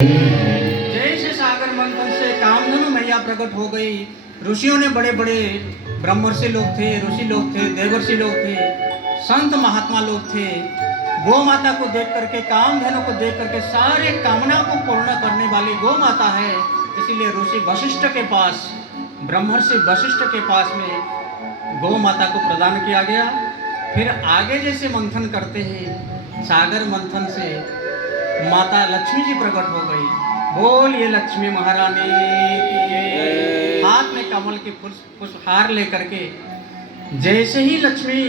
जैसे सागर मंथन से कामधनु मैया प्रकट हो गई। ऋषियों ने बड़े बड़े ब्रह्मर्षि लोग थे, ऋषि लोग थे, देवर्षि लोग थे, संत महात्मा लोग थे। गौ माता को देख करके, कामधनु को देख करके सारे कामना को पूर्ण करने वाली गौ माता है। इसीलिए ऋषि वशिष्ठ के पास, ब्रह्मर्षि वशिष्ठ के पास में गौ माता को प्रदान किया गया। फिर आगे जैसे मंथन करते हैं, सागर मंथन से माता लक्ष्मी जी प्रकट हो गई। बोलिए लक्ष्मी महारानी की। हाथ में कमल के पुष्पहार लेकर के जैसे ही लक्ष्मी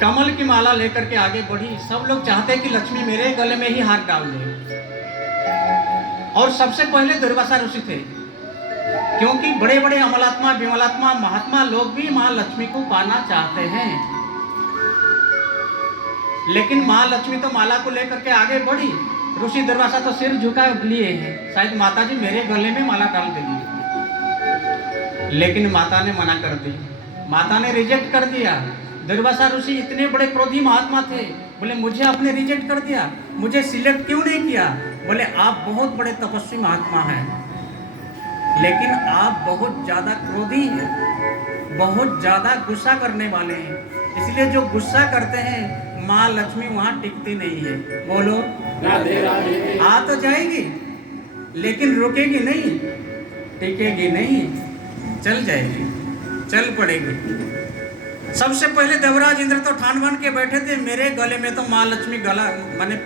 कमल की माला लेकर के आगे बढ़ी, सब लोग चाहते कि लक्ष्मी मेरे गले में ही हाथ डाल दे। और सबसे पहले दुर्वासा ऋषि थे, क्योंकि बड़े बड़े अमलात्मा, विमलात्मा, महात्मा लोग भी मां लक्ष्मी को पाना चाहते हैं। लेकिन माँ लक्ष्मी तो माला को लेकर के आगे बढ़ी। ऋषि दुर्वासा तो सिर झुका लिए हैं, शायद माता जी मेरे गले में माला डाल देगी। लेकिन माता ने मना कर दी, माता ने रिजेक्ट कर दिया। दुर्वासा ऋषि इतने बड़े क्रोधी महात्मा थे, बोले मुझे आपने रिजेक्ट कर दिया, मुझे सिलेक्ट क्यों नहीं किया? बोले आप बहुत बड़े तपस्वी महात्मा हैं, लेकिन आप बहुत ज्यादा क्रोधी हैं, बहुत ज्यादा गुस्सा करने वाले हैं। इसलिए जो गुस्सा करते हैं माँ लक्ष्मी वहां टिकती नहीं है। बोलो राधे राधे। आ तो जाएगी लेकिन रुकेगी नहीं, टिकेगी नहीं, चल जाएगी, चल पड़ेगी। सबसे पहले देवराज इंद्र तो ठान बान के बैठे थे, मेरे गले में तो माँ लक्ष्मी गला माने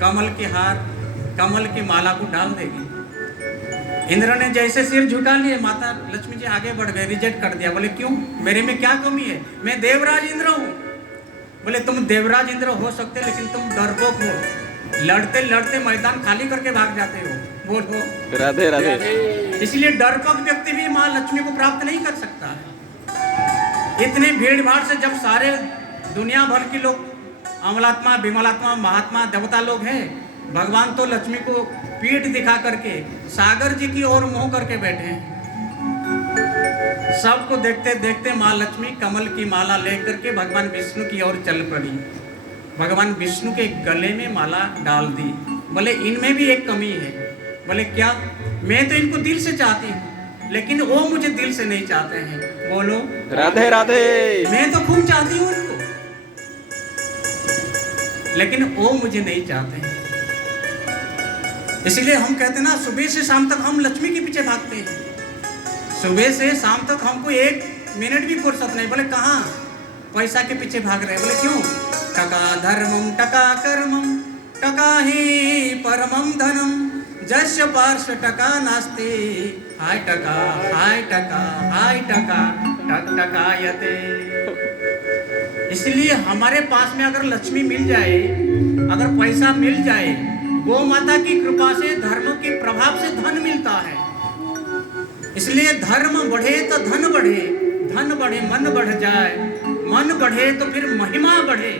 कमल के हार, कमल की माला को डाल देगी। इंद्र ने जैसे सिर झुका लिए, माता लक्ष्मी जी आगे बढ़ गए, रिजेक्ट कर दिया। बोले क्यों, मेरे में क्या कमी है? मैं देवराज इंद्र हूँ। बोले तुम देवराज इंद्र हो सकते, लेकिन तुम डरपोक हो, लड़ते लड़ते मैदान खाली करके भाग जाते हो। बोलो राधे राधे। इसलिए डरपोक व्यक्ति भी माँ लक्ष्मी को प्राप्त नहीं कर सकता है। इतने भीड़ भाड़ से जब सारे दुनिया भर के लोग अमलात्मा, विमलात्मा, महात्मा, देवता लोग हैं, भगवान तो लक्ष्मी को पीठ दिखा करके सागर जी की ओर मुंह करके बैठे हैं। सबको देखते देखते माँ लक्ष्मी कमल की माला लेकर के भगवान विष्णु की ओर चल पड़ी। भगवान विष्णु के गले में माला डाल दी। बोले इनमें भी एक कमी है। बोले क्या? मैं तो इनको दिल से चाहती हूँ, लेकिन वो मुझे दिल से नहीं चाहते हैं। बोलो राधे राधे। मैं तो खूब चाहती हूँ इनको, लेकिन वो मुझे नहीं चाहते हैं। इसलिए हम कहते हैं ना, सुबह से शाम तक हम लक्ष्मी के पीछे भागते हैं। सुबह से शाम तक हमको एक मिनट भी फुर्सत नहीं। बोले कहाँ? पैसा के पीछे भाग रहे हैं। बोले क्यों? टका धर्मम टका कर्मम टका ही परमम धनम जस्य पार्श्व टका नास्ते हाय टका हाय टका हाय टका टक टकायते। इसलिए हमारे पास में अगर लक्ष्मी मिल जाए, अगर पैसा मिल जाए, गौ माता की कृपा से, धर्म के प्रभाव से धन मिलता है। इसलिए धर्म बढ़े तो धन बढ़े, धन बढ़े मन बढ़ जाए, मन बढ़े तो फिर महिमा बढ़े,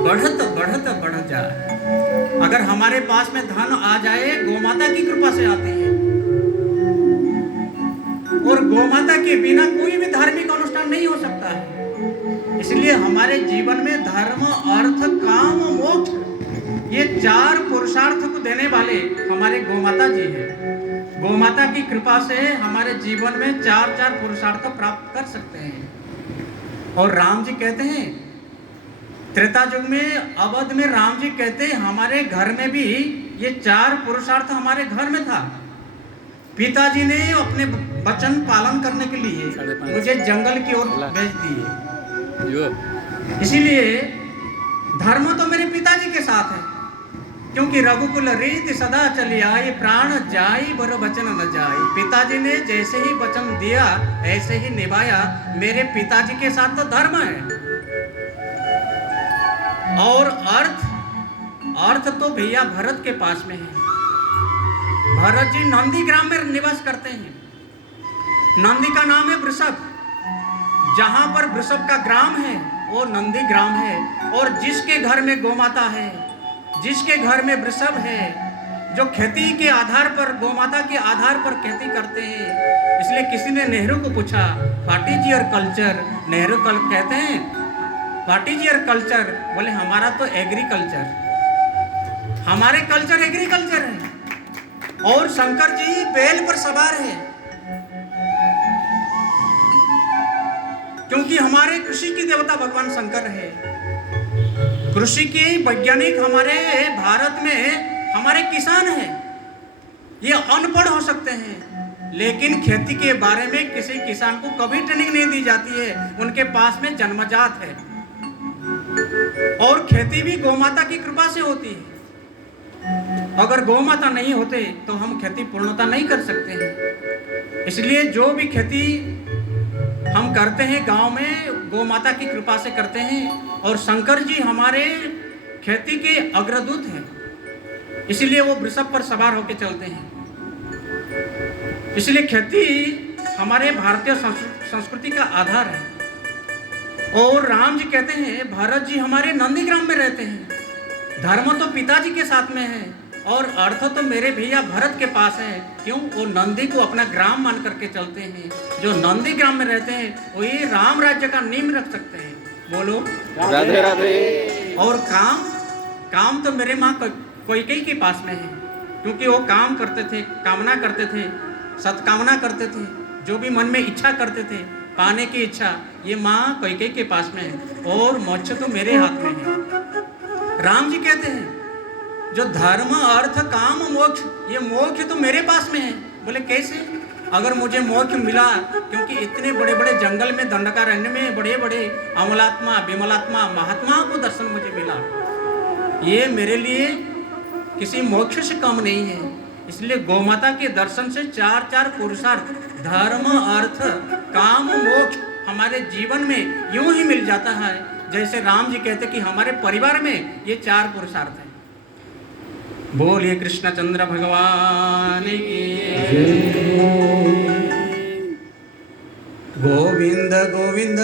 बढ़त बढ़त बढ़ जाए। अगर हमारे पास में धन आ जाए, गौ माता की कृपा से आते हैं। और गौ माता के बिना कोई भी धार्मिक अनुष्ठान नहीं हो सकता है। इसलिए हमारे जीवन में धर्म, अर्थ, काम, मोक्ष, ये चार पुरुषार्थ को देने वाले हमारे गौ माता जी हैं। गौ माता की कृपा से हमारे जीवन में चार चार पुरुषार्थ प्राप्त कर सकते हैं। और राम जी कहते हैं, त्रेता युग में, अवध में राम जी कहते हैं हमारे घर में भी ये चार पुरुषार्थ हमारे घर में था। पिताजी ने अपने वचन पालन करने के लिए मुझे जंगल की ओर भेज दिए। इसीलिए धर्म तो मेरे पिताजी के साथ है, क्योंकि रघुकुल रीति सदा चली आई, प्राण जाई बर वचन न जाई। पिताजी ने जैसे ही वचन दिया ऐसे ही निभाया। मेरे पिताजी के साथ तो धर्म है। और अर्थ, अर्थ तो भैया भरत के पास में है। भरत जी नंदी ग्राम में निवास करते हैं। नंदी का नाम है वृषभ। जहां पर वृषभ का ग्राम है वो नंदी ग्राम है। और जिसके घर में गोमाता है, जिसके घर में वृषभ है, जो खेती के आधार पर, गोमाता के आधार पर खेती करते हैं। इसलिए किसी ने नेहरू को पूछा, what is your culture? Nehru कहते हैं व्हाट इज योर कल्चर? बोले हमारा तो एग्रीकल्चर। हमारे कल्चर एग्रीकल्चर है और शंकर जी बैल पर सवार है, क्योंकि हमारे कृषि की देवता भगवान शंकर है। कृषि के वैज्ञानिक हमारे भारत में हमारे किसान हैं। ये अनपढ़ हो सकते हैं, लेकिन खेती के बारे में किसी किसान को कभी ट्रेनिंग नहीं दी जाती है, उनके पास में जन्मजात है। और खेती भी गौ माता की कृपा से होती है। अगर गौ माता नहीं होते तो हम खेती पूर्णता नहीं कर सकते हैं। इसलिए जो भी खेती हम करते हैं गांव में गौ माता की कृपा से करते हैं, और शंकर जी हमारे खेती के अग्रदूत हैं, इसलिए वो वृषभ पर सवार होकर चलते हैं। इसलिए खेती हमारे भारतीय संस्कृति का आधार है। और राम जी कहते हैं भरत जी हमारे नंदीग्राम में रहते हैं। धर्म तो पिताजी के साथ में है और अर्थ तो मेरे भैया भरत के पास है। क्यों? वो नंदी को अपना ग्राम मान करके चलते हैं। जो नंदी ग्राम में रहते हैं वही राम राज्य का नींव रख सकते हैं। बोलो राधे राधे। और काम तो मेरे माँ कैकेयी के पास में है, क्योंकि वो काम करते थे, कामना करते थे, सत्कामना करते थे, जो भी मन में इच्छा करते थे पाने की इच्छा, ये माँ कैकेयी के पास में है। और मोक्ष तो मेरे हाथ में है। राम जी कहते हैं जो धर्म अर्थ काम मोक्ष, ये मोक्ष तो मेरे पास में है। बोले कैसे? अगर मुझे मोक्ष मिला, क्योंकि इतने बड़े बड़े जंगल में दंडकारण्य में बड़े बड़े अमलात्मा विमलात्मा महात्माओं को दर्शन मुझे मिला, ये मेरे लिए किसी मोक्ष से कम नहीं है। इसलिए गौमाता के दर्शन से चार पुरुषार्थ धर्म अर्थ काम मोक्ष हमारे जीवन में यूं ही मिल जाता है। जैसे राम जी कहते कि हमारे परिवार में ये 4 पुरुषार्थ हैं। बोलिए कृष्णचंद्र भगवान की। गोविंद गोविंद